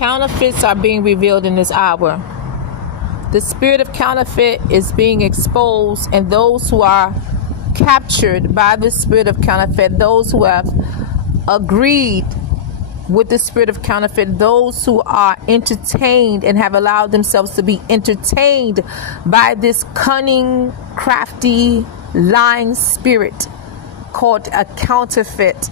Counterfeits are being revealed in this hour. The spirit of counterfeit is being exposed, and those who are captured by the spirit of counterfeit, those who have agreed with the spirit of counterfeit, those who are entertained and have allowed themselves to be entertained by this cunning, crafty, lying spirit called a counterfeit.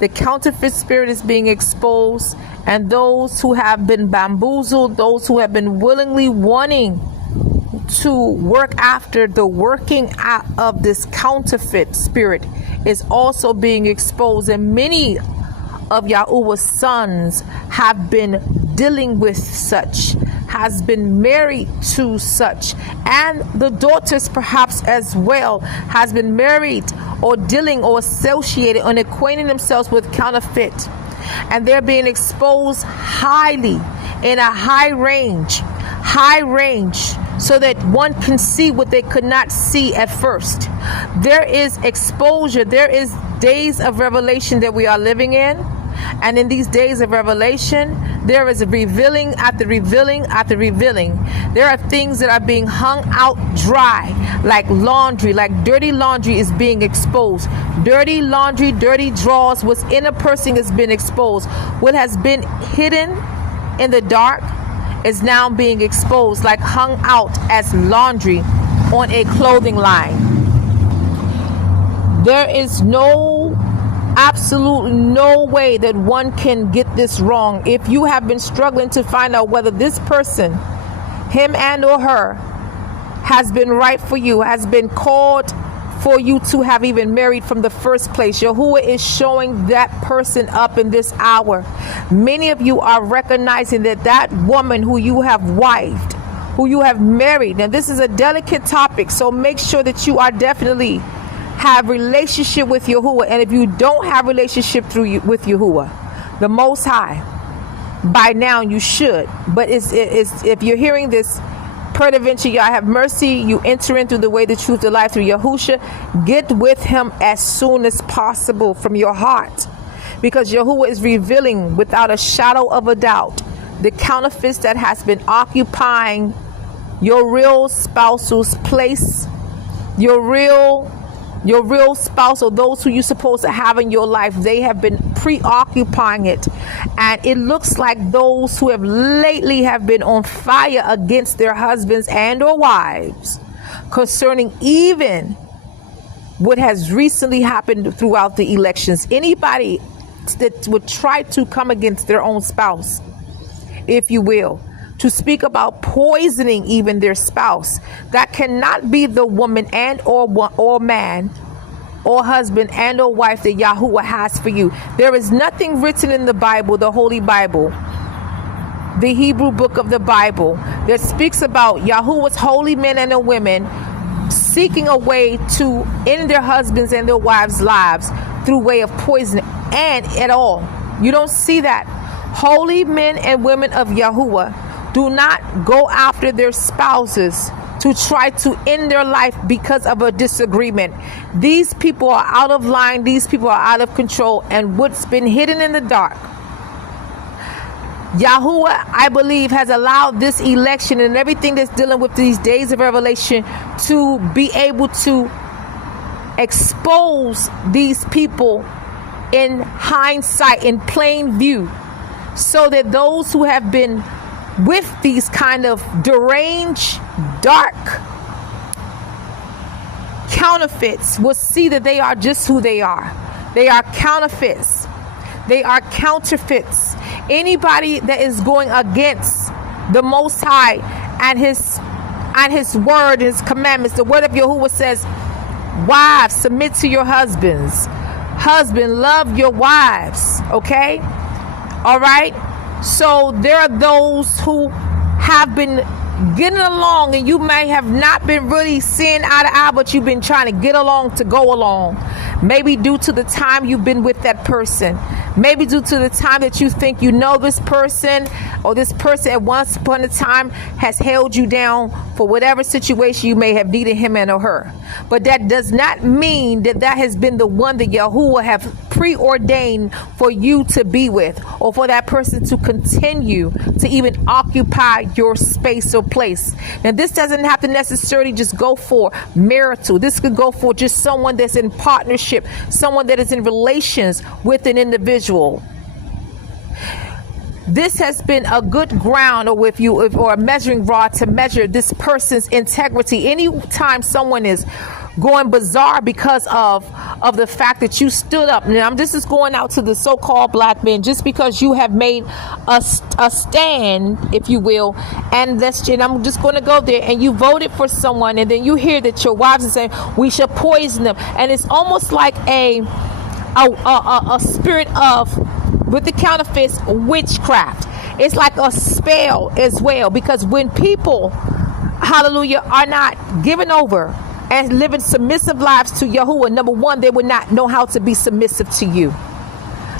The counterfeit spirit is being exposed, and those who have been bamboozled, those who have been willingly wanting to work after the working out of this counterfeit spirit is also being exposed. And many of Yahuwah's sons have been dealing with such, has been married to such, and the daughters perhaps as well has been married or dealing or associated and acquainting themselves with counterfeit, and they're being exposed highly in a high range, so that one can see what they could not see at first. There is exposure. There is days of revelation that we are living in. And in these days of revelation, there is a revealing after revealing after revealing. There are things that are being hung out dry, like laundry, like dirty laundry is being exposed. Dirty laundry, dirty drawers, what's in a person has been exposed. What has been hidden in the dark is now being exposed, like hung out as laundry on a clothing line. There is absolutely no way that one can get this wrong. If you have been struggling to find out whether this person, him and or her, has been right for you, has been called for you to have even married from the first place, Yahuwah is showing that person up in this hour. Many of you are recognizing that woman who you have wifed, who you have married, and this is a delicate topic, so make sure that you are definitely have relationship with Yahuwah. And if you don't have relationship with Yahuwah, the Most High, by now you should. But it's if you're hearing this, peradventure, Yah have mercy, you enter in through the way, the truth, the life, through YAHUSHA, get with him as soon as possible from your heart, because Yahuwah is revealing without a shadow of a doubt the counterfeits that has been occupying your real spousal's place, your real spouse, or those who you're supposed to have in your life. They have been preoccupying it, and it looks like those who have lately have been on fire against their husbands and or wives concerning even what has recently happened throughout the elections. Anybody that would try to come against their own spouse, if you will, to speak about poisoning even their spouse, that cannot be the woman and or man or husband and or wife that Yahuwah has for you. There is nothing written in the Bible, the Holy Bible, the Hebrew book of the Bible, that speaks about Yahuwah's holy men and women seeking a way to end their husbands and their wives' lives through way of poisoning, and at all. You don't see that. Holy men and women of Yahuwah do not go after their spouses to try to end their life because of a disagreement. These people are out of line. These people are out of control. And what's been hidden in the dark, Yahuwah, I believe, has allowed this election and everything that's dealing with these days of revelation to be able to expose these people in hindsight, in plain view, so that those who have been with these kind of deranged, dark counterfeits will see that they are just who they are. They are counterfeits. They are counterfeits. Anybody that is going against the Most High and his word, his commandments, the word of Yahuwah says, wives, submit to your husbands. Husband, love your wives. Okay? All right? So there are those who have been getting along, and you may have not been really seeing eye to eye, but you've been trying to get along to go along. Maybe due to the time you've been with that person. Maybe due to the time that you think you know this person, or this person at once upon a time has held you down for whatever situation you may have needed him and or her. But that does not mean that that has been the one that Yahuwah have preordained for you to be with, or for that person to continue to even occupy your space or place. Now, this doesn't have to necessarily just go for marital. This could go for just someone that's in partnership, someone that is in relations with an individual. This has been a good ground, or a measuring rod to measure this person's integrity. Anytime someone is going bizarre because of the fact that you stood up. Now, this is going out to the so-called black men, just because you have made a stand, if you will, and I'm just going to go there, and you voted for someone, and then you hear that your wives are saying we should poison them, and it's almost like a spirit of, with the counterfeits, witchcraft. It's like a spell as well, because when people, hallelujah, are not given over and living submissive lives to Yahuwah, number one, they would not know how to be submissive to you.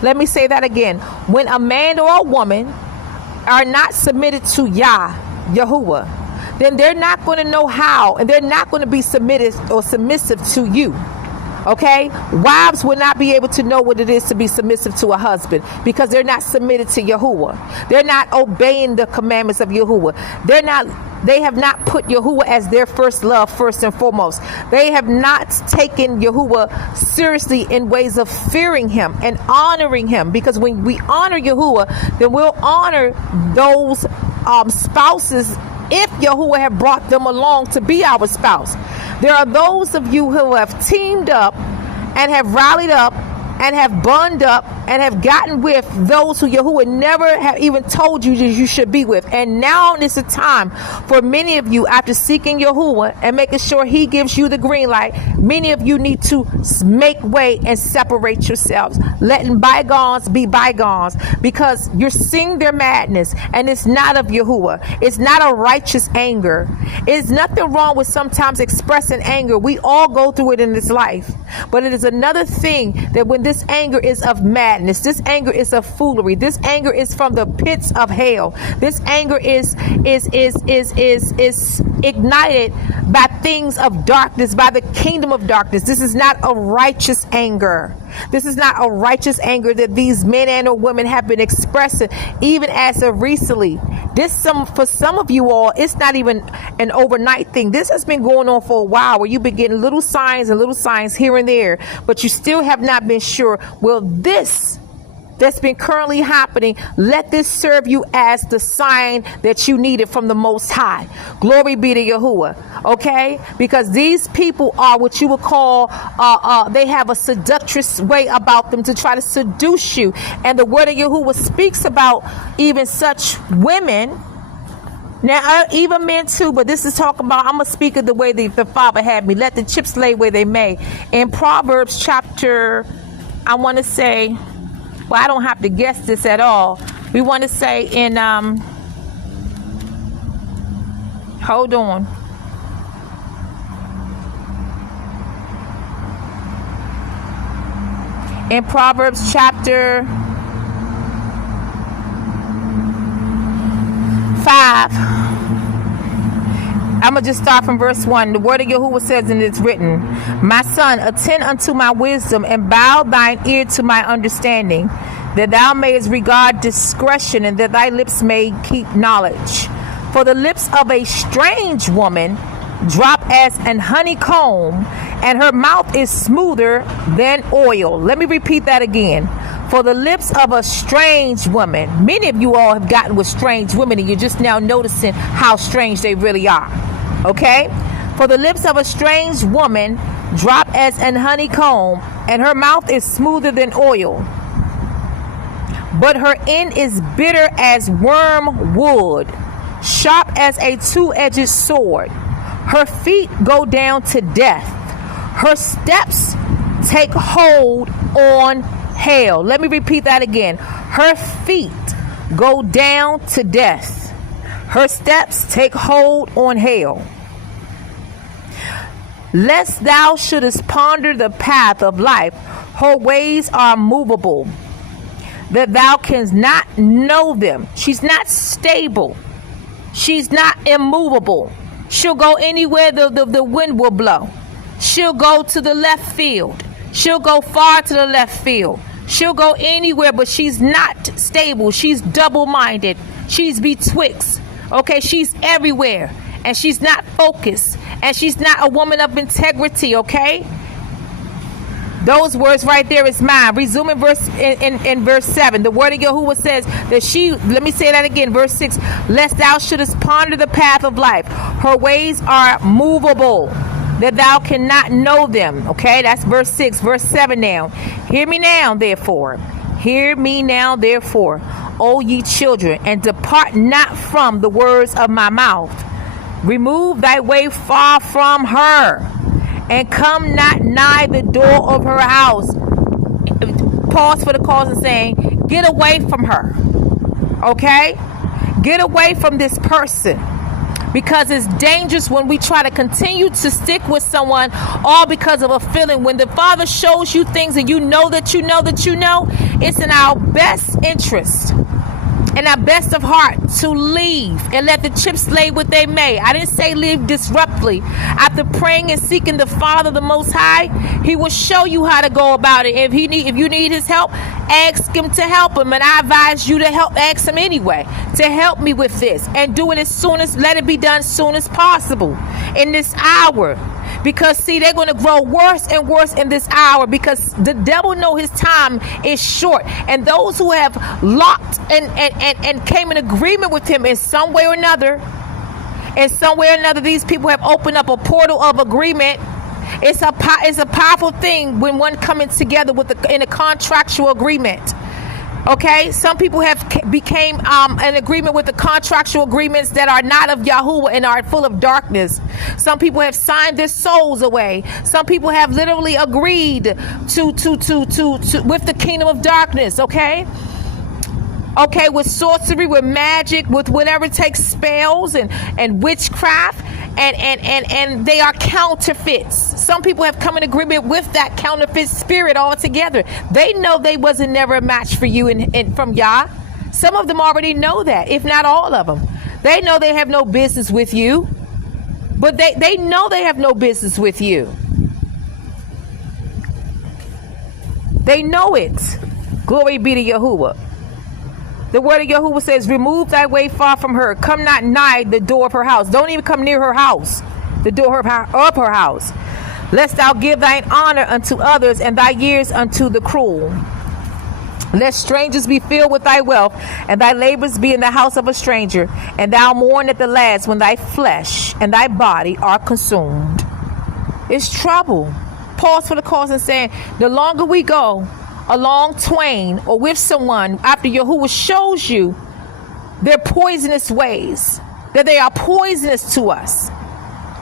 Let me say that again. When a man or a woman are not submitted to Yahuwah, then they're not going to know how, and they're not going to be submitted or submissive to you. Okay? Wives will not be able to know what it is to be submissive to a husband, because they're not submitted to Yahuwah. They're not obeying the commandments of Yahuwah. They have not put Yahuwah as their first love, first and foremost. They have not taken Yahuwah seriously in ways of fearing him and honoring him, because when we honor Yahuwah, then we'll honor those spouses if Yahuwah have brought them along to be our spouse. There are those of you who have teamed up and have rallied up and have bonded up and have gotten with those who Yahuwah never have even told you that you should be with. And now is the time for many of you, after seeking Yahuwah and making sure he gives you the green light, many of you need to make way and separate yourselves, letting bygones be bygones, because you're seeing their madness, and it's not of Yahuwah. It's not a righteous anger. It's nothing wrong with sometimes expressing anger. We all go through it in this life. But it is another thing that when this anger is of madness, this anger is of foolery, this anger is from the pits of hell, this anger is ignited by things of darkness, by the kingdom of darkness. This is not a righteous anger. This is not a righteous anger that these men and or women have been expressing, even as of recently. For some of you all, it's not even an overnight thing. This has been going on for a while, where you've been getting little signs here and there, but you still have not been sure. Well, this that's been currently happening, let this serve you as the sign that you needed from the Most High. Glory be to Yahuwah. Okay? Because these people are what you would call, they have a seductress way about them to try to seduce you. And the word of Yahuwah speaks about even such women. Now, even men too, but this is talking about, I'm going to speak of the way the Father had me. Let the chips lay where they may. In Proverbs chapter, I want to say, well, I don't have to guess this at all. We want to say in, hold on. In Proverbs chapter 5, I'm going to just start from verse 1. The word of Yahuwah says, and it's written, "My son, attend unto my wisdom, and bow thine ear to my understanding, that thou mayest regard discretion, and that thy lips may keep knowledge. For the lips of a strange woman drop as an honeycomb, and her mouth is smoother than oil." Let me repeat that again. For the lips of a strange woman. Many of you all have gotten with strange women, and you're just now noticing how strange they really are. Okay? For the lips of a strange woman drop as an honeycomb, and her mouth is smoother than oil. But her end is bitter as wormwood, sharp as a two-edged sword. Her feet go down to death. Her steps take hold on hell. Let me repeat that again. Her feet go down to death. Her steps take hold on hell. Lest thou shouldest ponder the path of life, her ways are movable, that thou canst not know them. She's not stable. She's not immovable. She'll go anywhere the wind will blow. She'll go to the left field. She'll go far to the left field. She'll go anywhere, but she's not stable. She's double-minded. She's betwixt. Okay, she's everywhere, and she's not focused, and she's not a woman of integrity. Okay, those words right there is mine. Resuming in verse 7, the word of Yahuwah says that she, let me say that again, verse 6, lest thou shouldest ponder the path of life. Her ways are movable, that thou cannot know them. Okay, that's verse 6. Verse 7 now. Hear me now, therefore. Hear me now, therefore, O ye children, and depart not from the words of my mouth. Remove thy way far from her, and come not nigh the door of her house. Pause for the cause and saying, get away from her. Okay? Get away from this person. Because it's dangerous when we try to continue to stick with someone all because of a feeling. When the Father shows you things and you know that you know that you know, it's in our best interest and our best of heart to leave and let the chips lay what they may. I didn't say leave disruptly. After praying and seeking the Father, the Most High, He will show you how to go about it. If you need His help, ask Him to help Him. And I advise you to ask Him anyway, to help me with this, and do it let it be done as soon as possible in this hour. Because see, they're going to grow worse and worse in this hour, because the devil know his time is short. And those who have locked and came in agreement with him in some way or another, these people have opened up a portal of agreement. It's a powerful thing when one coming together in a contractual agreement. Okay, some people have became an agreement with the contractual agreements that are not of Yahuwah and are full of darkness. Some people have signed their souls away. Some people have literally agreed to with the kingdom of darkness. Okay, with sorcery, with magic, with whatever takes spells and witchcraft, and they are counterfeits. Some people have come in agreement with that counterfeit spirit altogether. They know they wasn't never a match for you from Yah. Some of them already know that, if not all of them. They know they have no business with you, but they know they have no business with you. They know it. Glory be to Yahuwah. The word of Yahuwah says, remove thy way far from her. Come not nigh the door of her house. Don't even come near her house, the door of her house. Lest thou give thine honor unto others, and thy years unto the cruel. Lest strangers be filled with thy wealth, and thy labors be in the house of a stranger, and thou mourn at the last when thy flesh and thy body are consumed. It's trouble. Pause for the cause and saying, the longer we go along twain or with someone after Yahuwah shows you their poisonous ways, that they are poisonous to us,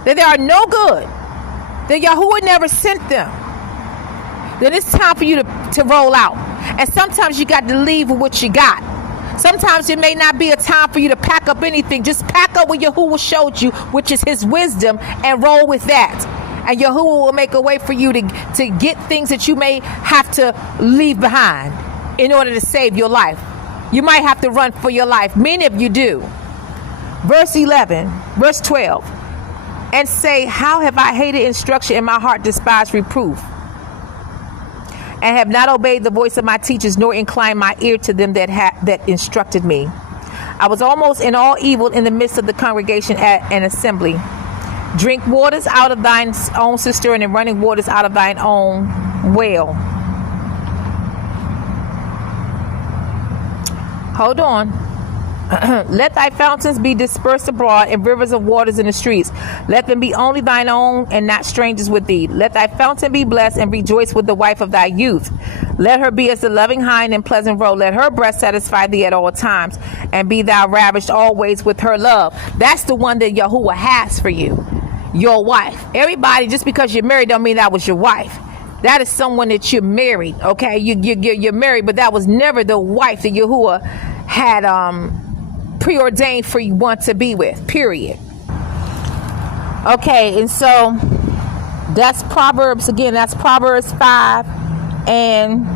that they are no good, that Yahuwah never sent them, then it's time for you to roll out. And sometimes you got to leave with what you got. Sometimes it may not be a time for you to pack up anything. Just pack up what Yahuwah showed you, which is His wisdom, and roll with that. And Yahuwah will make a way for you to get things that you may have to leave behind in order to save your life. You might have to run for your life. Many of you do. Verse 12. And say, how have I hated instruction, and my heart despised reproof? And have not obeyed the voice of my teachers, nor inclined my ear to them that instructed me. I was almost in all evil in the midst of the congregation at an assembly. Drink waters out of thine own cistern, and running waters out of thine own well. Hold on. Let thy fountains be dispersed abroad, and rivers of waters in the streets. Let them be only thine own, and not strangers with thee. Let thy fountain be blessed, and rejoice with the wife of thy youth. Let her be as the loving hind and pleasant roe. Let her breast satisfy thee at all times, and be thou ravished always with her love. That's the one that Yahuwah has for you, your wife. Everybody, just because you're married don't mean that was your wife. That is someone that you're married, okay? You're married, but that was never the wife that Yahuwah had preordained for you want to be with, period. Okay, and so that's Proverbs, again, that's Proverbs 5, and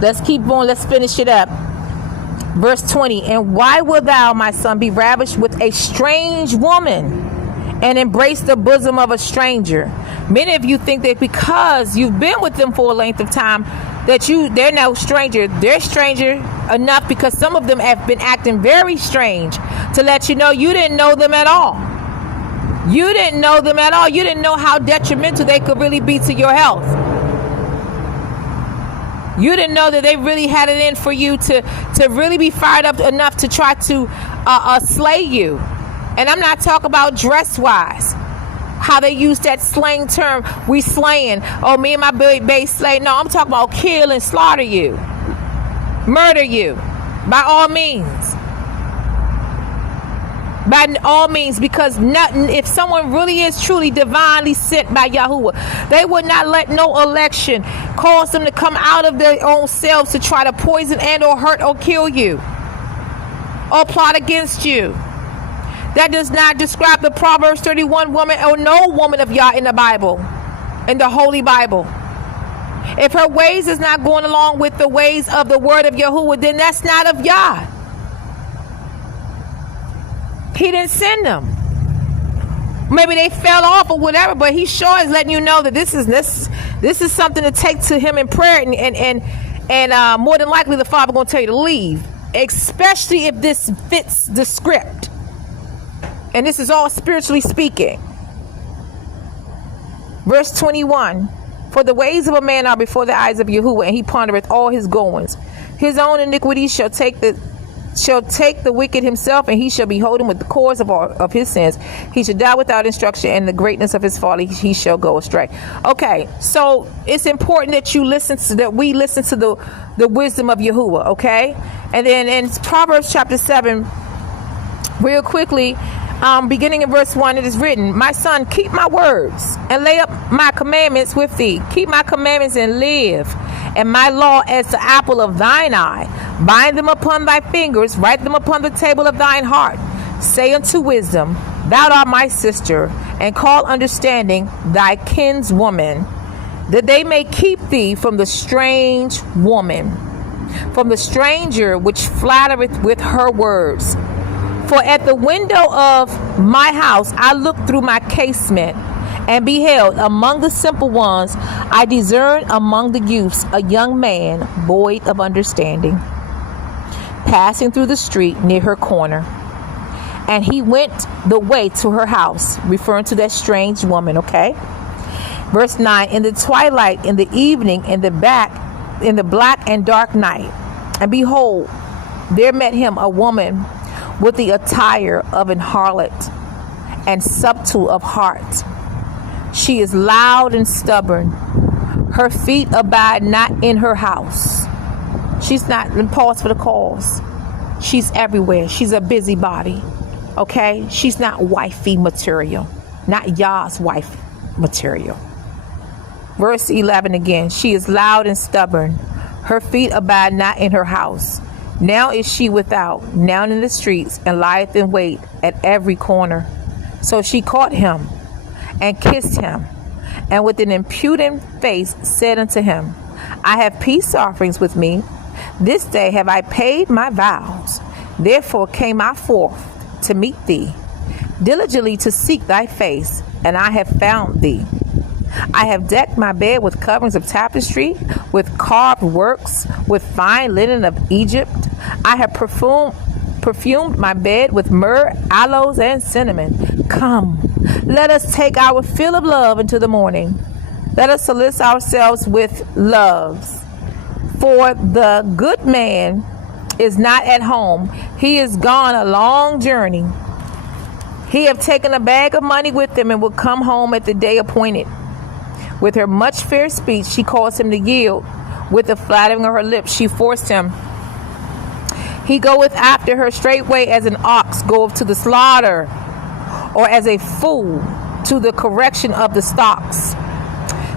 let's keep going, let's finish it up. Verse 20, and why wilt thou, my son, be ravished with a strange woman and embrace the bosom of a stranger? Many of you think that because you've been with them for a length of time, that they're no stranger. They're stranger enough because some of them have been acting very strange to let you know you didn't know them at all. You didn't know them at all. You didn't know how detrimental they could really be to your health. You didn't know that they really had it in for you to really be fired up enough to try to slay you. And I'm not talking about dress-wise, how they use that slang term, we slaying. Oh, me and my baby slay. No, I'm talking about kill and slaughter you. Murder you. By all means. By all means, because nothing, if someone really is truly divinely sent by Yahuwah, they would not let no election cause them to come out of their own selves to try to poison and or hurt or kill you or plot against you. That does not describe the Proverbs 31 woman or no woman of Yah in the Bible, in the Holy Bible. If her ways is not going along with the ways of the word of Yahuwah, then that's not of Yah. He didn't send them. Maybe they fell off or whatever, but he sure is letting you know that this is something to take to him in prayer, and more than likely the Father going to tell you to leave, especially if this fits the script. And this is all spiritually speaking. Verse 21, for the ways of a man are before the eyes of Yahuwah, and he pondereth all his goings. His own iniquity shall take the wicked himself, and he shall be holden with the cords of his sins. He shall die without instruction, and the greatness of his folly he shall go astray. Okay, so it's important that we listen to the wisdom of Yahuwah, okay? And then in Proverbs chapter 7, real quickly, beginning in verse 1, it is written, my son, keep my words and lay up my commandments with thee. Keep my commandments and live, and my law as the apple of thine eye. Bind them upon thy fingers, write them upon the table of thine heart. Say unto wisdom, thou art my sister, and call understanding thy kinswoman, that they may keep thee from the strange woman, from the stranger which flattereth with her words. For at the window of my house I looked through my casement, and beheld among the simple ones, I discerned among the youths a young man void of understanding, passing through the street near her corner. And he went the way to her house, referring to that strange woman, okay? Verse 9, in the twilight, in the evening, in the black and dark night, and behold, there met him a woman with the attire of an harlot and subtle of heart. She is loud and stubborn. Her feet abide not in her house. She's not in pause for the cause. She's everywhere. She's a busybody. Okay? She's not wifey material. Not Yah's wife material. Verse 11 again. She is loud and stubborn. Her feet abide not in her house. Now is she without, now in the streets, and lieth in wait at every corner. So she caught him and kissed him, and with an impudent face said unto him, I have peace offerings with me. This day have I paid my vows. Therefore came I forth to meet thee, diligently to seek thy face, and I have found thee. I have decked my bed with coverings of tapestry, with carved works, with fine linen of Egypt. I have perfumed my bed with myrrh, aloes, and cinnamon. Come, let us take our fill of love into the morning. Let us solicit ourselves with loves. For the good man is not at home. He is gone a long journey. He have taken a bag of money with him, and will come home at the day appointed. With her much fair speech, she caused him to yield. With the flattering of her lips, she forced him. He goeth after her straightway as an ox goeth to the slaughter, or as a fool to the correction of the stocks,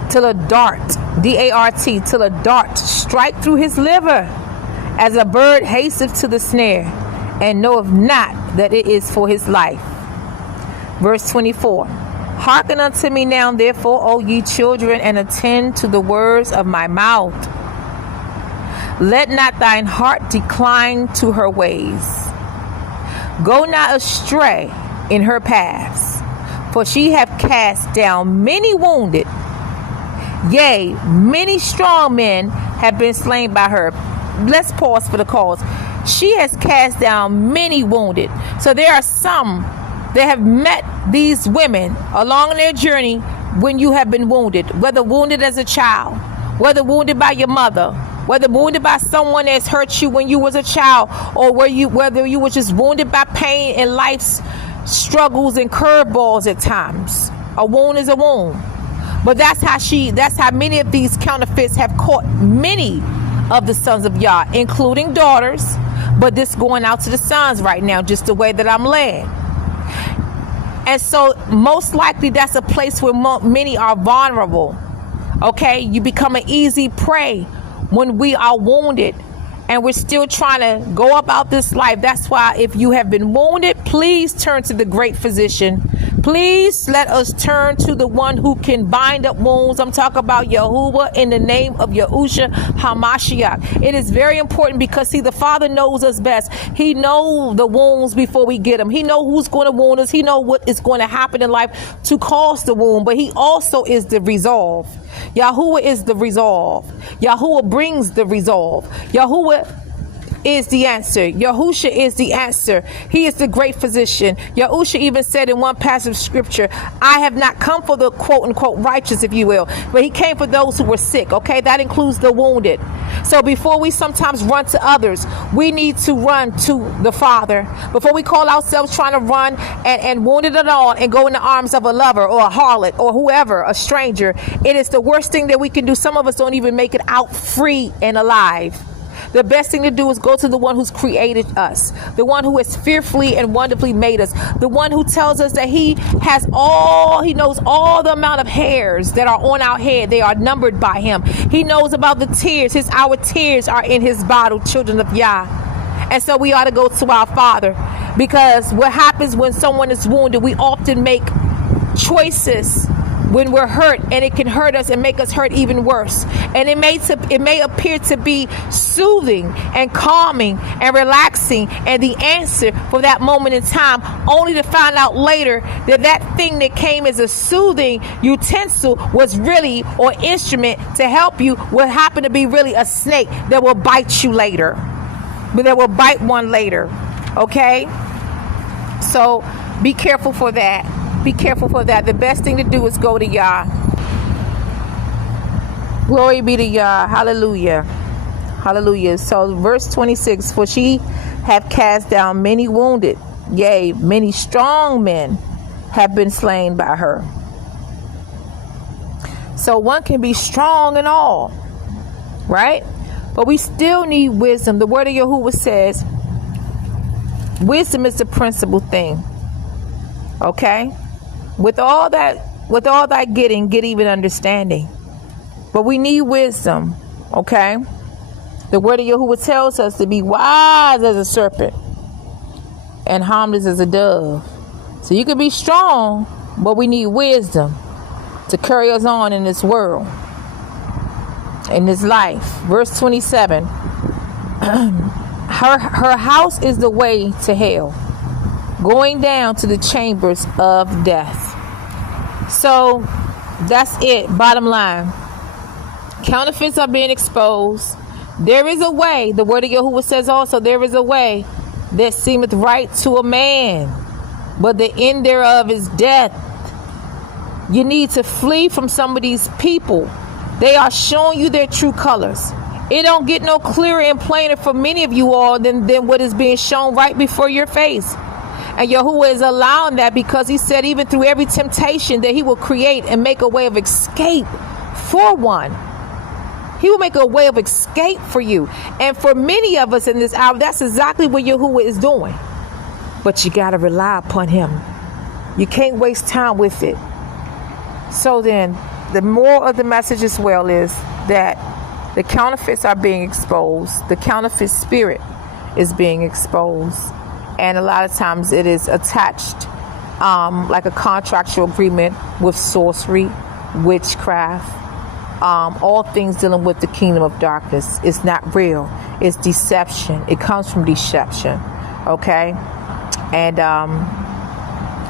till a dart, D-A-R-T, till a dart strike through his liver, as a bird hasteth to the snare, and knoweth not that it is for his life. Verse 24. Hearken unto me now, therefore, O ye children, and attend to the words of my mouth. Let not thine heart decline to her ways. Go not astray in her paths, for she hath cast down many wounded. Yea, many strong men have been slain by her. Let's pause for the cause. She has cast down many wounded. So there are some that have met these women along their journey when you have been wounded, whether wounded as a child, whether wounded by your mother, whether wounded by someone that's hurt you when you was a child, or whether you were just wounded by pain and life's struggles and curveballs at times. A wound is a wound. But that's how many of these counterfeits have caught many of the sons of Yah, including daughters. But this going out to the sons right now, just the way that I'm led. And so most likely that's a place where many are vulnerable. Okay, you become an easy prey when we are wounded and we're still trying to go about this life. That's why if you have been wounded, please turn to the great physician. Please let us turn to the one who can bind up wounds. I'm talking about YAHUAH, in the name of YAHUSHA HaMashiach. It is very important because, see, the Father knows us best. He knows the wounds before we get them. He knows who's going to wound us. He knows what is going to happen in life to cause the wound. But he also is the resolve. YAHUAH is the resolve. YAHUAH brings the resolve. YAHUAH is the answer. YAHUSHA is the answer. He is the great physician. YAHUSHA even said in one passage of scripture, I have not come for the quote unquote righteous, if you will, but he came for those who were sick. Okay, that includes the wounded. So before we sometimes run to others, we need to run to the Father. Before we call ourselves trying to run and wounded it all and go in the arms of a lover or a harlot or whoever, a stranger, it is the worst thing that we can do. Some of us don't even make it out free and alive. The best thing to do is go to the one who's created us, the one who has fearfully and wonderfully made us, the one who tells us that he knows all the amount of hairs that are on our head. They are numbered by him. He knows about the tears. Our tears are in his bottle, children of Yah. And so we ought to go to our Father, because what happens when someone is wounded, we often make choices when we're hurt, and it can hurt us and make us hurt even worse. And it may appear to be soothing and calming and relaxing and the answer for that moment in time, only to find out later that that thing that came as a soothing utensil was really, or instrument to help you, what happened to be really a snake that will bite you later, but that will bite one later. Okay, so be careful for that. Be careful for that. The best thing to do is go to Yah. Glory be to Yah. Hallelujah. Hallelujah. So verse 26, for she hath cast down many wounded, yea, many strong men have been slain by her. So one can be strong and all, right? But we still need wisdom. The word of YAHUAH says, wisdom is the principal thing. Okay? With all thy getting, get even understanding. But we need wisdom, okay? The word of YAHUAH tells us to be wise as a serpent and harmless as a dove. So you can be strong, but we need wisdom to carry us on in this world, in this life. Verse 27, her house is the way to hell, going down to the chambers of death. So that's it. Bottom line, counterfeits are being exposed. There is a way. The word of YAHUAH says also, there is a way that seemeth right to a man, but the end thereof is death. You need to flee from some of these people. They are showing you their true colors. It don't get no clearer and plainer for many of you all than what is being shown right before your face. And YAHUAH is allowing that because he said even through every temptation that he will create and make a way of escape for one. He will make a way of escape for you. And for many of us in this hour, that's exactly what YAHUAH is doing. But you got to rely upon him. You can't waste time with it. So then, the moral of the message as well is that the counterfeits are being exposed. The counterfeit spirit is being exposed. And a lot of times it is attached like a contractual agreement with sorcery, witchcraft, all things dealing with the kingdom of darkness. It's not real. It's deception. It comes from deception. Okay? And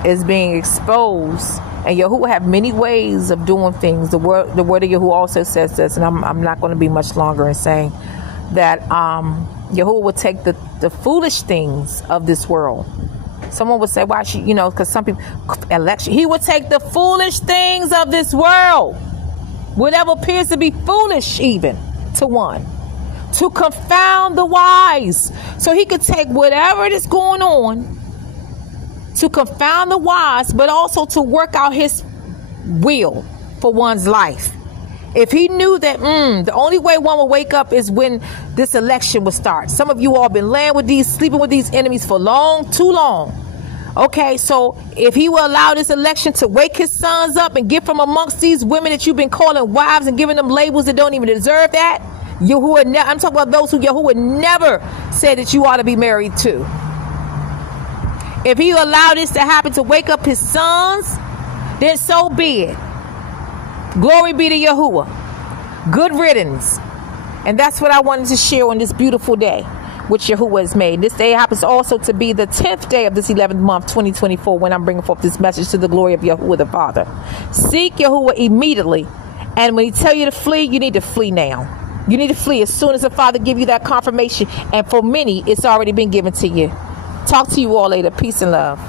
it's being exposed. And Yahuwah have many ways of doing things. The word of Yahuwah also says this, and I'm not going to be much longer in saying that Yahuwah will take the foolish things of this world. Someone would say, why should, because some people, election, he would take the foolish things of this world, whatever appears to be foolish even to one, to confound the wise. So he could take whatever is going on to confound the wise, but also to work out his will for one's life. If he knew that the only way one will wake up is when this election will start. Some of you all been sleeping with these enemies for too long. Okay, so if he will allow this election to wake his sons up and get from amongst these women that you've been calling wives and giving them labels that don't even deserve that, I'm talking about those who Yahuwah never said that you ought to be married to. If he allow this to happen to wake up his sons, then so be it. Glory be to Yahuwah. Good riddance. And that's what I wanted to share on this beautiful day, which Yahuwah has made. This day happens also to be the 10th day of this 11th month, 2024, when I'm bringing forth this message to the glory of Yahuwah the Father. Seek Yahuwah immediately. And when he tell you to flee, you need to flee now. You need to flee as soon as the Father give you that confirmation. And for many, it's already been given to you. Talk to you all later. Peace and love.